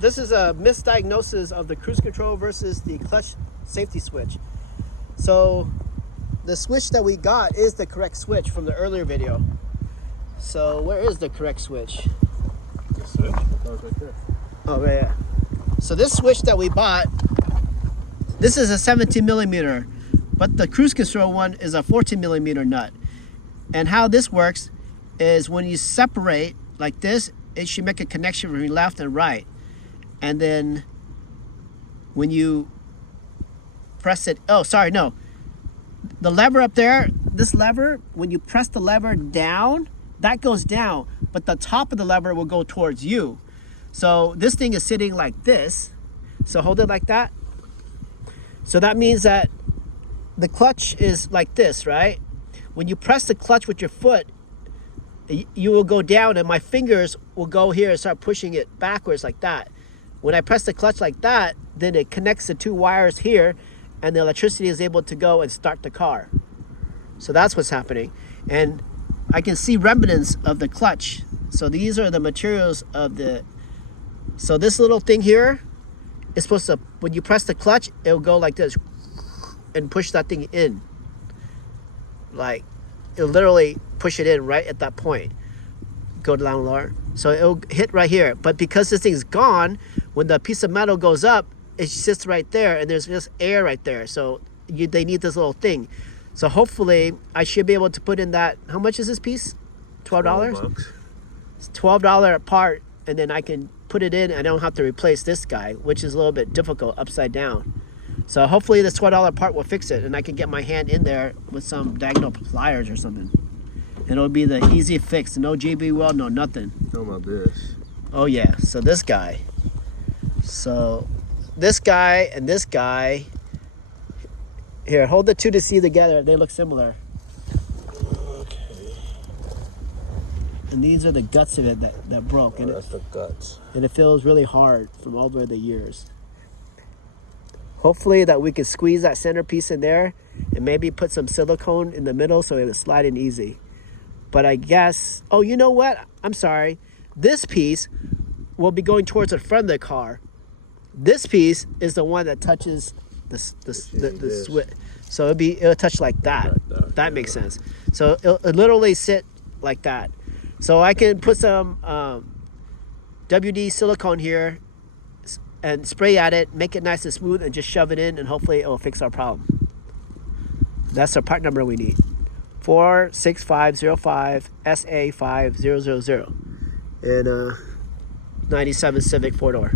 this is a misdiagnosis of the cruise control versus the clutch safety switch. So the switch that we got is the correct switch from the earlier video. So where is the correct switch? The switch? That was right there. Oh, right, yeah. So this switch that we bought, this is a 17 millimeter, but the cruise control one is a 14 millimeter nut. And how this works is when you separate like this, it should make a connection between left and right. And then when you press it, oh, sorry, no. The lever up there, this lever, when you press the lever down, that goes down, but the top of the lever will go towards you. So this thing is sitting like this. So hold it like that. So that means that the clutch is like this, right? When you press the clutch with your foot, you will go down and my fingers will go here and start pushing it backwards like that. When I press the clutch like that, then it connects the two wires here and the electricity is able to go and start the car. So that's what's happening. And I can see remnants of the clutch. So these are the materials of the, so this little thing here is supposed to, when you press the clutch, it'll go like this and push that thing in. Like, it'll literally push it in right at that point. Go down lower. So it'll hit right here. But because this thing's gone, when the piece of metal goes up, it sits right there and there's just air right there. So they need this little thing. So hopefully I should be able to put in that. How much is this piece? $12? It's $12 part, and then I can put it in and I don't have to replace this guy, which is a little bit difficult upside down. So hopefully this $12 part will fix it and I can get my hand in there with some diagonal pliers or something. And it'll be the easy fix. No GB weld, no nothing. How about this? Oh yeah, so this guy. So this guy and this guy. Here, hold the two to see together. They look similar. Okay. And these are the guts of it that broke. And that's the guts. And it feels really hard from all the years. Hopefully that we can squeeze that centerpiece in there and maybe put some silicone in the middle so it'll slide in easy. But I guess, oh, you know what? I'm sorry. This piece will be going towards the front of the car. This piece is the one that touches the switch. So it'll touch like that. That makes sense. So it'll literally sit like that. So I can put some WD silicone here and spray at it, make it nice and smooth, and just shove it in, and hopefully it will fix our problem. That's our part number we need. 46505 SA5000 and 97 Civic 4-door.